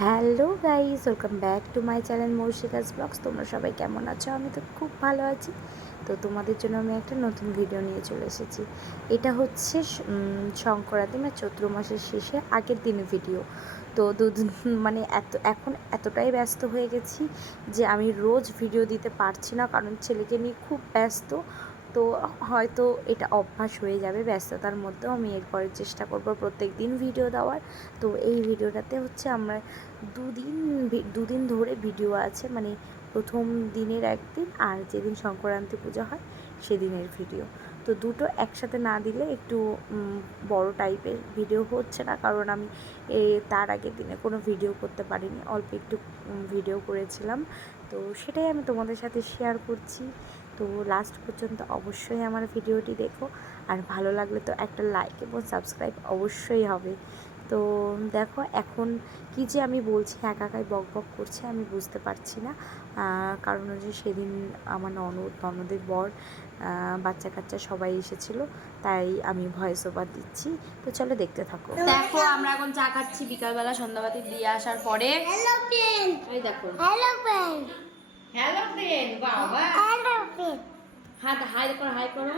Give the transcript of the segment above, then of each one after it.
Hello guys, welcome back to my channel Moushika's blogs. তোমরা সবাই কেমন আছো? আমি তো খুব ভালো আছি। তো তোমাদের জন্য আমি একটা নতুন ভিডিও নিয়ে চলে এসেছি। এটা হচ্ছে সংক্রান্তি চৈত্র মাসের শেষে আগের দিনের ভিডিও। তো দুদিন মানে এখন এতটাই ব্যস্ত হয়ে গেছি যে আমি রোজ ভিডিও দিতে পারছি না, কারণ ছেলেকে নিয়ে খুব ব্যস্ত। তো হয়তো এটা অভ্যাস হয়ে যাবে, ব্যস্ততার মধ্যেও আমি এরপরে চেষ্টা করব প্রত্যেক দিন ভিডিও দেওয়ার। তো এই ভিডিওটাতে হচ্ছে আমরা দুদিন ধরে ভিডিও আছে, মানে প্রথম দিনের একদিন আর যেদিন সংক্রান্তি পূজা হয় সেদিনের ভিডিও। তো দুটো একসাথে না দিলে একটু বড় টাইপের ভিডিও হচ্ছে না, কারণ আমি তার আগের দিনে কোনো ভিডিও করতে পারিনি, অল্প একটু ভিডিও করেছিলাম। তো সেটাই আমি তোমাদের সাথে শেয়ার করছি। তো লাস্ট পর্যন্ত অবশ্যই আমার ভিডিওটি দেখো, আর ভালো লাগলে তো একটা লাইক এবং সাবস্ক্রাইব অবশ্যই হবে। তো দেখো এখন কি যে আমি বলছি, একাই বক বক করছে, আমি বুঝতে পারছি না। কারণ হচ্ছে সেদিন আমার ননদের বর বাচ্চা কাচ্চা সবাই এসেছিলো, তাই আমি ভয়েস ওভার দিচ্ছি। তো চলো দেখতে থাকো। দেখো আমরা এখন চা খাচ্ছি বিকালবেলা সন্ধ্যাবাতি দিয়ে আসার পরে। এই দেখো হ্যালো ফ্রেন্ড, বাবা হাই হাই করো, হাই করো।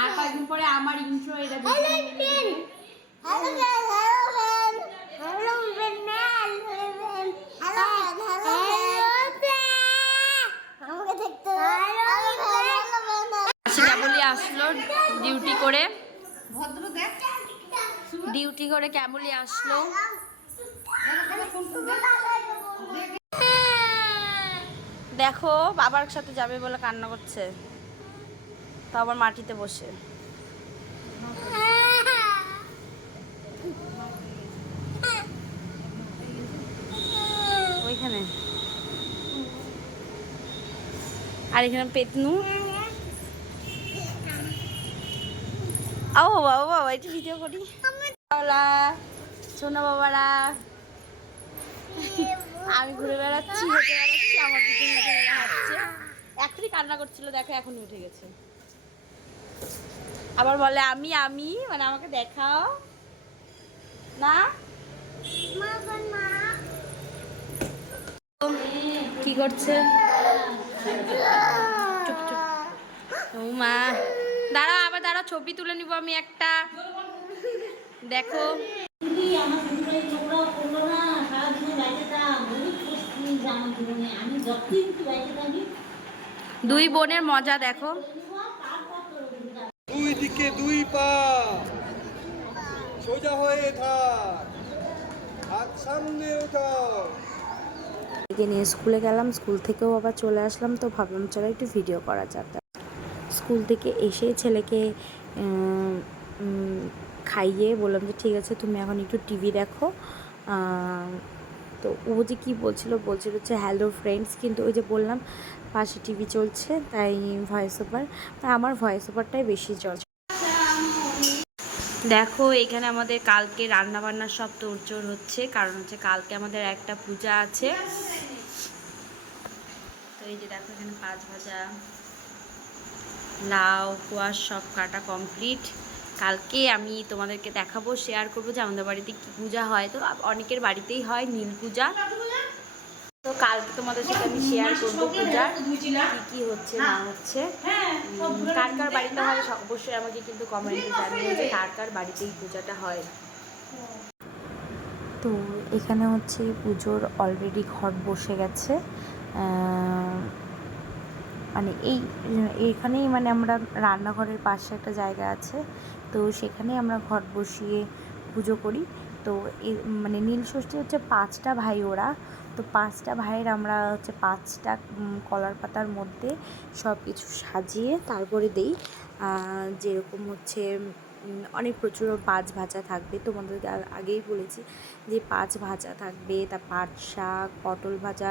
আর কয়েকদিন পরে আমার ইন্ট্রো এটা কেবলই আসলো ডিউটি করে কেবলই আসলো। দেখো বাবার সাথে যাবে বলে কান্না করছে, তো আবার মাটিতে বসে। ওইখানে আর এখানে পেতনু। ও বাবা বাবা, একটু ভিডিও করি। শোনো বাবারা, আমি ঘুরে বেড়াচ্ছি, হেঁটে বেড়াচ্ছি, আমার পিছনে হেঁটে হাঁটছে। এখনই কান্না করছিল, দেখো এখনই উঠে গেছে। আবার বলে আমি আমি মানে আমাকে দেখাও না। কি করছে? চুপ চুপ। ও মা, দাঁড়াও আবার দাঁড়াও, ছবি তুলে নিব আমি একটা। দেখো দুই বোনের মজা দেখো। দুই দিকে দুই পা সোজা হয়ে থাক, হাত সামনে ওঠাও। নিয়ে স্কুলে গেলাম, স্কুল থেকেও আবার চলে আসলাম। তো ভাবলাম চলো একটু ভিডিও করা যাক। স্কুল থেকে এসে ছেলেকে খাইয়ে বললাম যে ঠিক আছে তুমি এখন একটু টিভি দেখো। তো ও যে কী বলছিল হচ্ছে হ্যালো ফ্রেন্ডস, কিন্তু ওই যে বললাম পাশে টিভি চলছে, তাই ভয়েস ওভার, তাই আমার ভয়েস ওভারটাই বেশি চলছে। দেখো এখানে আমাদের কালকে রান্না বান্নার সব তোড়জোড় হচ্ছে, কারণ হচ্ছে কালকে আমাদের একটা পূজা আছে। তো এই যে দেখো এখানে পাঁচ ভাজা, লাউ কোয়াশ সব কাটা কমপ্লিট। কালকে আমি তোমাদেরকে দেখাবো, শেয়ার করবো যে আমাদের বাড়িতে কী পূজা হয়। তো অনেকের বাড়িতেই হয় নীল পূজা। তো কালকে তোমাদের সাথে আমি শেয়ার করবো পূজার কী হচ্ছে না হচ্ছে। কার কার বাড়িতে হয় অবশ্যই আমাকে কিন্তু কমেন্টে জানিয়ে যে কার কার বাড়িতে এই পূজাটা হয়। তো এখানে হচ্ছে পুজোর অলরেডি ঘট বসে গেছে। মানে এইখানেই মানে আমরা রান্নাঘরের পাশে একটা জায়গা আছে, তো সেখানেই আমরা ঘট বসিয়ে পুজো করি। তো মানে নীল ষষ্ঠী হচ্ছে 5টা ভাই ওরা, তো 5টা ভাইয়ের আমরা হচ্ছে 5টা কলার পাতার মধ্যে সব কিছু সাজিয়ে তারপরে দেই। যেরকম হচ্ছে অনেক প্রচুর পাঁচ ভাজা থাকবে, তোমাদেরকে আগেই বলেছি যে পাঁচ ভাজা থাকবে, তা পাট শাক, পটল ভাজা,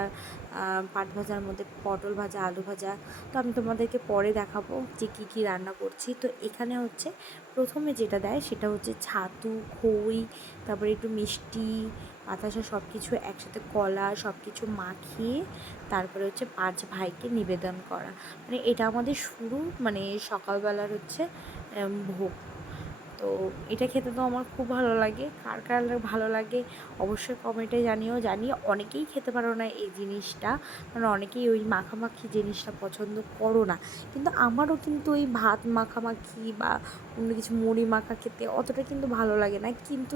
পাট ভাজার মধ্যে পটল ভাজা, আলু ভাজা। তো আমি তোমাদেরকে পরে দেখাবো যে কী কী রান্না করছি। তো এখানে হচ্ছে প্রথমে যেটা দেয় সেটা হচ্ছে ছাতু, খই, তারপরে একটু মিষ্টি, বাতাসা, সব কিছু একসাথে, কলা, সব কিছু মাখিয়ে তারপরে হচ্ছে 5 ভাইকে নিবেদন করা। মানে এটা আমাদের শুরু, মানে সকালবেলার হচ্ছে ভোগ। তো এটা খেতে তো আমার খুব ভালো লাগে। কার কার ভালো লাগে অবশ্যই কমেন্টে জানিও। জানি অনেকেই খেতে পারো না এই জিনিসটা, কারণ অনেকেই ওই মাখামাখি জিনিসটা পছন্দ করো না, কিন্তু আমারও কিন্তু ওই ভাত মাখামাখি বা অন্য কিছু মুড়ি মাখা খেতে অতটা কিন্তু ভালো লাগে না। কিন্তু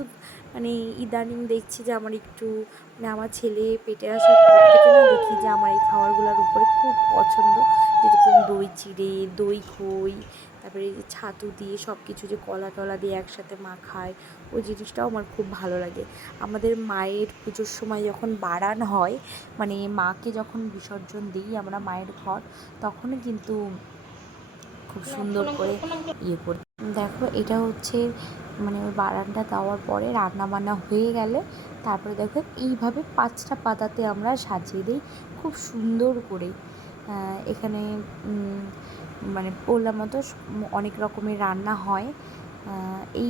মানে ইদানিং দেখছি যে আমার একটু মানে আমার ছেলে পেটে আসার পর থেকে না দেখি যে আমার এই খাবারগুলোর উপরে খুব পছন্দ, যেরকম দই চিড়ে, দই খই, তারপরে এই যে ছাতু দিয়ে সব কিছু যে কলা টলা দিয়ে একসাথে মাখায়, ওই জিনিসটাও আমার খুব ভালো লাগে। আমাদের মায়ের পুজোর সময় যখন বাড়ান হয়, মানে মাকে যখন বিসর্জন দিই আমরা মায়ের ঘর, তখনই কিন্তু খুব সুন্দর করে ইয়ে করি। দেখো এটা হচ্ছে মানে ওই বারান্দা দেওয়ার পরে রান্না বান্না হয়ে গেলে তারপরে দেখো এইভাবে 5টা পাতাতে আমরা সাজিয়ে দিই খুব সুন্দর করে। এখানে মানে বললাম মতো অনেক রকমের রান্না হয়। এই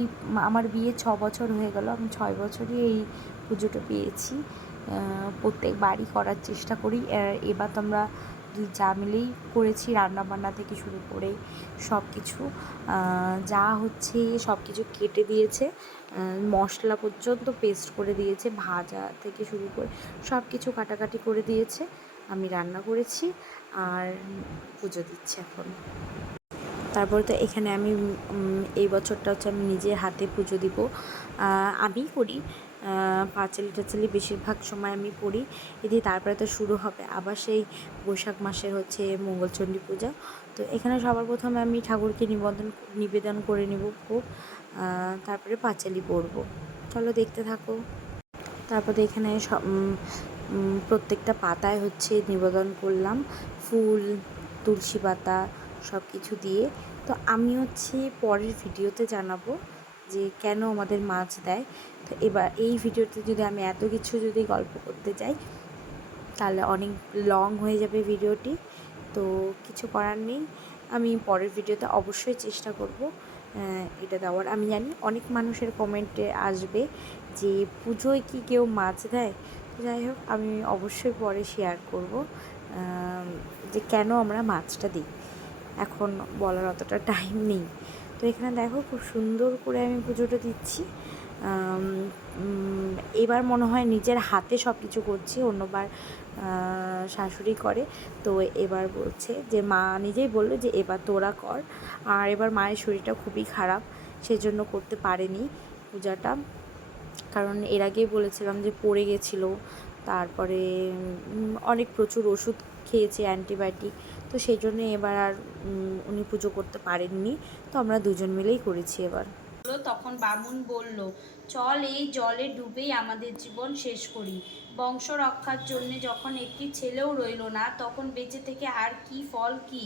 আমার বিয়ে 6 বছর হয়ে গেল, আমি 6 বছরই এই পুজোটা পেয়েছি। প্রত্যেক বাড়ি করার চেষ্টা করি। এবার তো আমরা দুই যা মিলেই করেছি, রান্নাবান্না থেকে শুরু করে সব কিছু যা হচ্ছে সব কিছু কেটে দিয়েছে, মশলা পর্যন্ত পেস্ট করে দিয়েছে, ভাজা থেকে শুরু করে সব কিছু কাটাকাটি করে দিয়েছে। আমি রান্না করেছি আর পুজো দিচ্ছি এখন। তারপরে তো এখানে আমি এই বছরটা হচ্ছে আমি নিজের হাতে পুজো দিব। আমিই করি, পাঁচালি টাচালি বেশিরভাগ সময় আমি পড়ি। এদি তারপরে তো শুরু হবে আবার সেই বৈশাখ মাসের হচ্ছে মঙ্গলচণ্ডী পূজা। তো এখানে সবার প্রথমে আমি ঠাকুরকে নিবেদন করে নেব ভোগ, তারপরে পাঁচালি পড়ব। চলো দেখতে থাকো। তারপরে এখানে প্রত্যেকটা পাতায় হচ্ছে নিবেদন করলাম ফুল, তুলসী পাতা সব কিছু দিয়ে। তো আমি হচ্ছে পরের ভিডিওতে জানাবো যে কেন আমাদের মাছ দেয়। তো এবার এই ভিডিওতে যদি আমি এত কিছু যদি গল্প করতে যাই তাহলে অনেক লং হয়ে যাবে ভিডিওটি, তো কিছু করার নেই। আমি পরের ভিডিওতে অবশ্যই চেষ্টা করব এটা দেওয়ার। আমি জানি অনেক মানুষের কমেন্টে আসবে যে পুজোয় কি কেউ মাছ দেয়, তো যাই হোক আমি অবশ্যই পরে শেয়ার করব যে কেন আমরা মাছটা দিই। এখন বলার অতটা টাইম নেই। তো এখানে দেখো খুব সুন্দর করে আমি পুজোটা দিচ্ছি। এবার মনে হয় নিজের হাতে সব কিছু করছি, অন্যবার শাশুড়ি করে। তো এবার বলছে যে মা নিজেই বললো যে এবার তোরা কর। আর এবার মায়ের শরীরটা খুবই খারাপ, সেজন্য করতে পারেনি পূজাটা। কারণ এর আগেই বলেছিলাম যে পড়ে গেছিলো, তারপরে অনেক প্রচুর ওষুধ খেয়েছে অ্যান্টিবায়োটিক, তো সেই জন্যে এবার আর উনি পুজো করতে পারেননি। তো আমরা দুজন মিলেই করেছি এবার। তখন বামুন বলল, চল এই জলে ডুবেই আমাদের জীবন শেষ করি। বংশ রক্ষার জন্য যখন একটি ছেলেও রইল না, তখন বেঁচে থেকে আর কি ফল কি?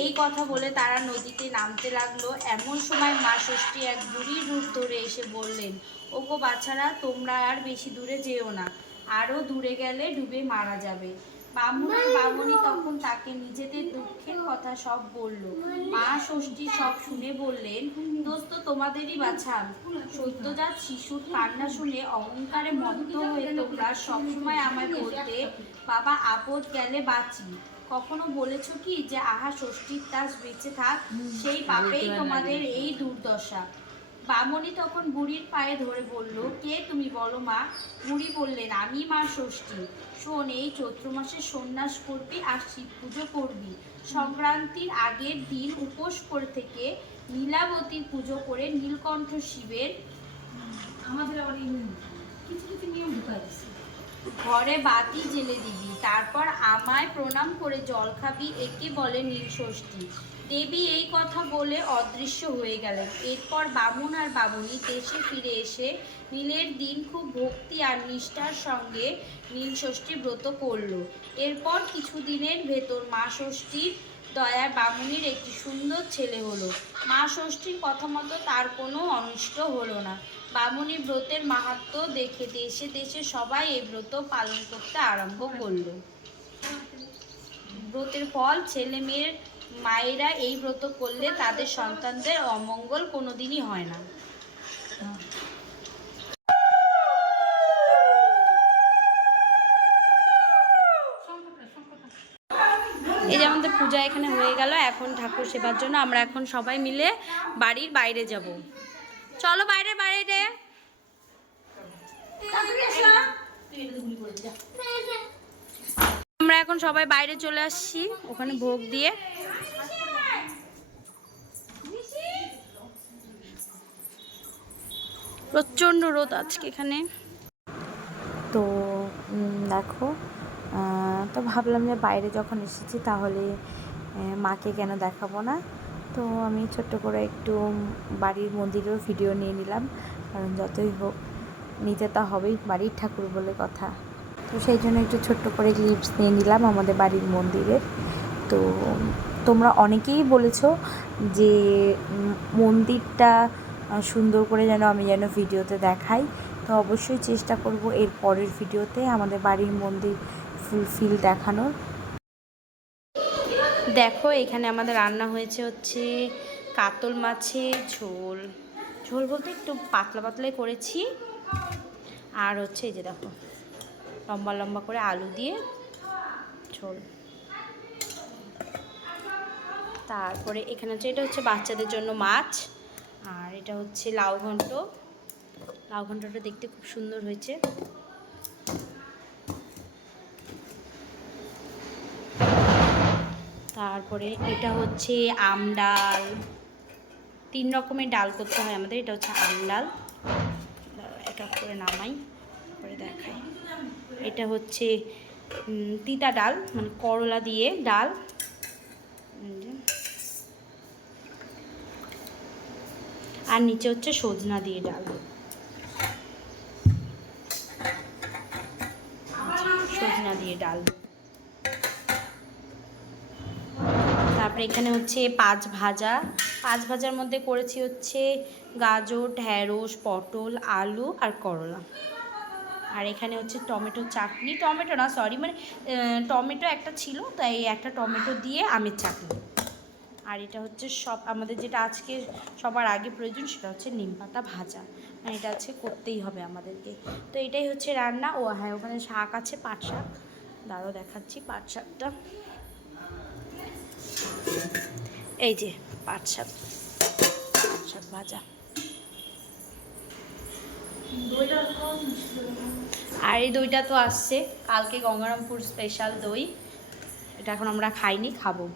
এই কথা বলে তারা নদীতে নামতে লাগলো। এমন সময় মা ষষ্ঠী এক বুড়ির রূপ ধরে এসে বললেন, ওগো বাছারা, তোমরা আর বেশি দূরে যেও না, আরও দূরে গেলে ডুবে মারা যাবে। বামুন আর বামুনি তখন তাকে নিজেদের দুঃখের কথা সব বলল। মা ষষ্ঠী সব শুনে বললেন, দোস্ত তোমাদেরই বাছাল। সদ্যজাত শিশুর কান্না শুনে অহংকারে মত্ত হয়ে তোমরা সবসময় আমায় বলতে, বাবা আপদ গেলে বাঁচি। কখনো বলেছ কি যে আহা ষষ্ঠীর দাস বেঁচে থাক, সেই পাপেই তোমাদের এই দুর্দশা। বামনি তখন বুড়ির পায়ে ধরে বলল, কে তুমি বলো মা? বুড়ি বললেন, আমি মা ষষ্ঠী। শোন, এই চৈত্র মাসে সন্ন্যাস করবি আর শিব পুজো করবি। সংক্রান্তির আগের দিন উপোস করে থেকে নীলাবতীর পুজো করে নীলকণ্ঠ শিবের আমাদের আবার কিছু কিছু নিয়ম ঢুকাই দিচ্ছে, ঘরে বাতি জেলে দিবি, তারপর আমায় প্রণাম করে জল খাবি, একে বলে নীলষষ্ঠী। দেবী এই কথা বলে অদৃশ্য হয়ে গেলেন। এরপর বামুন আর বামুনি দেশে ফিরে এসে নীলের দিন খুব ভক্তি আর নিষ্ঠার সঙ্গে নীলষষ্ঠী ব্রত করল। এরপর কিছুদিনের ভেতর মা ষষ্ঠীর দয়ায় বামুনির একটি সুন্দর ছেলে হলো। মা ষষ্ঠীর কথা মতো তার কোনো অনিষ্ট হলো না। বামুনি ব্রতের মাহাত্ম্য দেখে দেশে দেশে সবাই এই ব্রত পালন করতে আরম্ভ করলো। ব্রতের ফল, ছেলে মেয়ের মায়েরা এই ব্রত করলে তাদের সন্তানদের অমঙ্গল কোনোদিনই হয় না। এই যে আমাদের পূজা এখানে হয়ে গেল, এখন ঠাকুর সেবার জন্য আমরা এখন সবাই মিলে বাড়ির বাইরে যাব। চলো বাইরে বাইরে। আমরা এখন সবাই বাইরে চলে আসছি, ওখানে ভোগ দিয়ে। প্রচণ্ড রোদ আজকে এখানে। তো দেখো, তো ভাবলাম যে বাইরে যখন এসেছি তাহলে মাকে কেন দেখাবো না। তো আমি ছোট্ট করে একটু বাড়ির মন্দিরেও ভিডিও নিয়ে নিলাম, কারণ যতই হোক নিতে তো হবেই, বাড়ির ঠাকুর বলে কথা। তো সেই জন্য একটু ছোট্ট করে ক্লিপস নিয়ে নিলাম আমাদের বাড়ির মন্দিরের। তো তোমরা অনেকেই বলেছো যে মন্দিরটা সুন্দর করে আমি যেন ভিডিওতে দেখাই। তো অবশ্যই চেষ্টা করব এর পরের ভিডিওতে আমাদের বাড়ির মন্দির ফুলফিল দেখানোর। দেখো এখানে আমাদের রান্না হয়েছে হচ্ছে কাতল মাছের ঝোল। ঝোল বলতে একটু পাতলা পাতলাই করেছি। আর হচ্ছে এই যে দেখো লম্বা লম্বা করে আলু দিয়ে ঝোল। তারপরে এখানে হচ্ছে এটা হচ্ছে বাচ্চাদের জন্য মাছ। আর এটা হচ্ছে লাউ ঘন্ট। লাউ ঘন্টটা দেখতে খুব সুন্দর হয়েছে। তারপরে এটা হচ্ছে আম ডাল। 3 রকমের ডাল করতে হয় আমাদের। এটা হচ্ছে আম ডাল, এক এক করে নামাই করে দেখাই। এটা হচ্ছে তিতা ডাল, মানে করলা দিয়ে ডাল। আর নিচে হচ্ছে সজনা দিয়ে ডাল, সজনা দিয়ে ডাল। তারপরে এখানে হচ্ছে 5 ভাজা। 5 ভাজার মধ্যে করেছি হচ্ছে গাজর, ঢ্যাঁড়স, পটল, আলু আর করলা। আর এখানে হচ্ছে টমেটো চাটনি, টমেটো না সরি, মানে টমেটো একটা ছিল, তাই একটা টমেটো দিয়ে আমের চাটনি। আর এটা হচ্ছে সব আমাদের যেটা আজকে সবার আগে প্রয়োজন, সেটা হচ্ছে নিম পাতা ভাজা, মানে এটা হচ্ছে করতেই হবে আমাদেরকে। তো এটাই হচ্ছে রান্না। ও হ্যাঁ, ওখানে শাক আছে, পাট শাক। দাঁড়াও দেখাচ্ছি পাট শাকটা। এই যে পাট শাক, পাট শাক ভাজা। আর এই দইটা তো আসছে কালকে, গঙ্গারামপুর স্পেশাল দই। এটা এখন আমরা খাইনি, খাবো।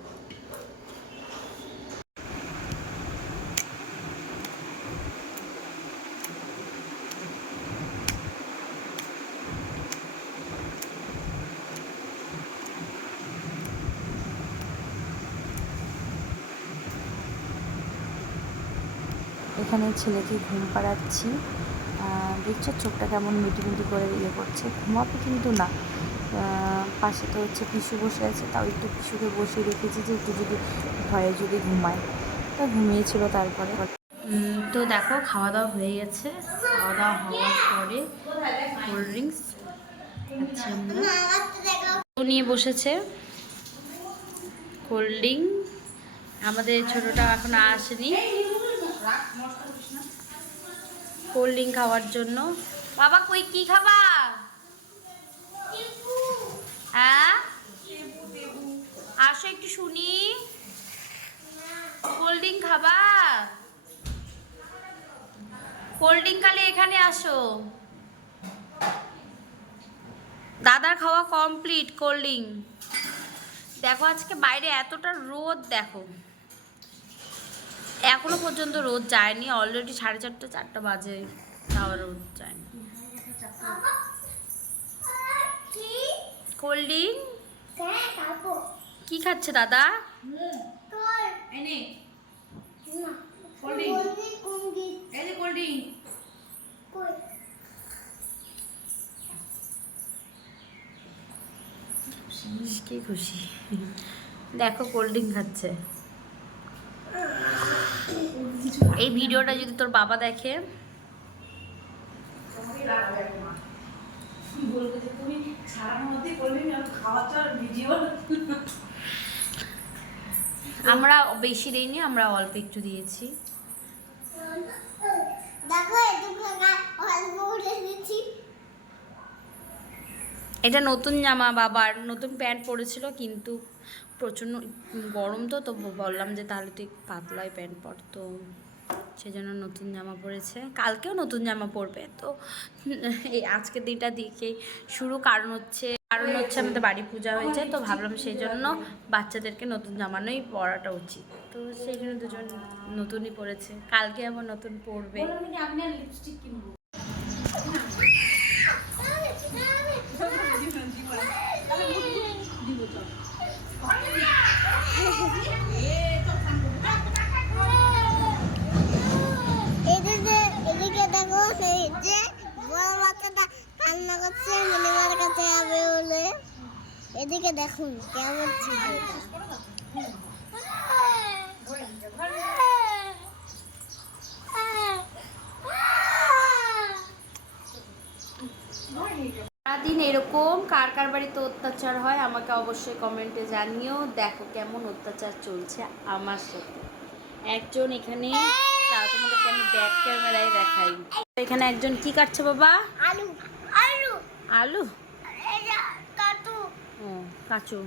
এখানে ছেলেকে ঘুম পাড়াচ্ছি, দেখছো চোখটা কেমন মিটি করে করছে। ঘুমাবে কিন্তু না। পাশে তো হচ্ছে পিসু বসে আছে, তাও একটু পিসুকে বসিয়ে রেখেছি যে একটু যদি ভয়ে যদি ঘুমায়। তা ঘুমিয়েছিল তারপরে। তো দেখো খাওয়া দাওয়া হয়ে গেছে। খাওয়া দাওয়া হওয়ার পরে কোল্ড ড্রিঙ্কস খাচ্ছি আমরা। নিয়ে বসেছে কোল্ড ড্রিঙ্ক। আমাদের ছোটটা এখন আসেনি কোল্ড ড্রিঙ্ক খাওয়ার জন্য। বাবা কই কি খাবা? হ্যাঁ আসো একটু শুনি। কোল্ড ড্রিঙ্ক খাবা? কোল্ড ড্রিঙ্ক খালি এখানে আসো। দাদার খাওয়া কমপ্লিট কোল্ড ড্রিঙ্ক। দেখো আজকে বাইরে এতটা রোদ, দেখো এখনো পর্যন্ত রোদ যায়নি। অলরেডি 4:30 4টা বাজে, তাও রোদ যায়নি। কোল্ড ড্রিঙ্ক কি খাচ্ছে দাদা? কি খুশি, দেখো কোল্ড ড্রিঙ্ক খাচ্ছে। এই ভিডিওটা যদি তোর বাবা দেখে আমরা বেশি দেইনি, আমরা অল্প একটু দিয়েছি। এটা নতুন জামা, বাবার নতুন প্যান্ট পরেছিল, কিন্তু প্রচণ্ড গরম তো বললাম যে তাহলে তুই পাতলাই প্যান্ট পর, তো সেই জন্য নতুন জামা পরেছে। কালকেও নতুন জামা পরবে, তো এই আজকের দিনটা দিকেই শুরু। কারণ হচ্ছে আমাদের বাড়ি পূজা হয়েছে, তো ভাবলাম সেই জন্য বাচ্চাদেরকে নতুন জামানোই পরাটা উচিত, তো সেই জন্য দুজন নতুনই পরেছে, কালকে আবার নতুন পরবে। এদিকে দেখো, সেই যে বড় বাচ্চাটা কান্না করছে মিনিমার কাছে যাবে বলে। এদিকে দেখুন কেমন ছিল এটা। সারাদিন এরকম কার কার বাড়িতে অত্যাচার হয় আমাকে অবশ্যই কমেন্টে জানিও। দেখো কেমন অত্যাচার চলছে আমার সাথে। একজন এখানে, তাও তোমাদেরকে আমি ব্যাক ক্যামেরায় দেখাই। এখানে একজন কি কাটছে বাবা? আলু আলু আলু। এটা কাটু ও কাচু।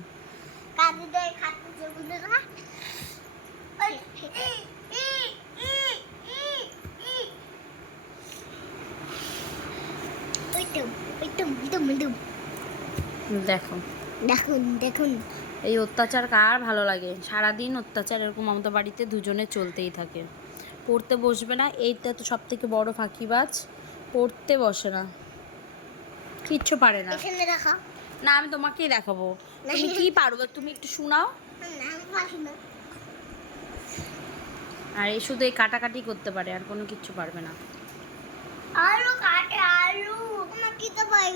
কাটু দিয়ে খাচ্ছে বুঝলে না। দেখো দেখুন দেখুন এই অত্যাচার কার ভালো লাগে? সারাদিন অত্যাচার এরকম আমাদের বাড়িতে দুজনে চলতেই থাকে। পড়তে বসবে না, এইটা তো সব থেকে বড় ফাঁকিবাজ, পড়তে বসে না, কিচ্ছু পারে না। এখানে দেখা না আমি তোমাকেই দেখাবো, তুমি কি পারবে, তুমি একটু শোনাও। আর এই শুধু এই কাটাকাটি করতে পারে, আর কোনো কিচ্ছু পারবে না। আলু কাটে আলু আমার কি তো পাই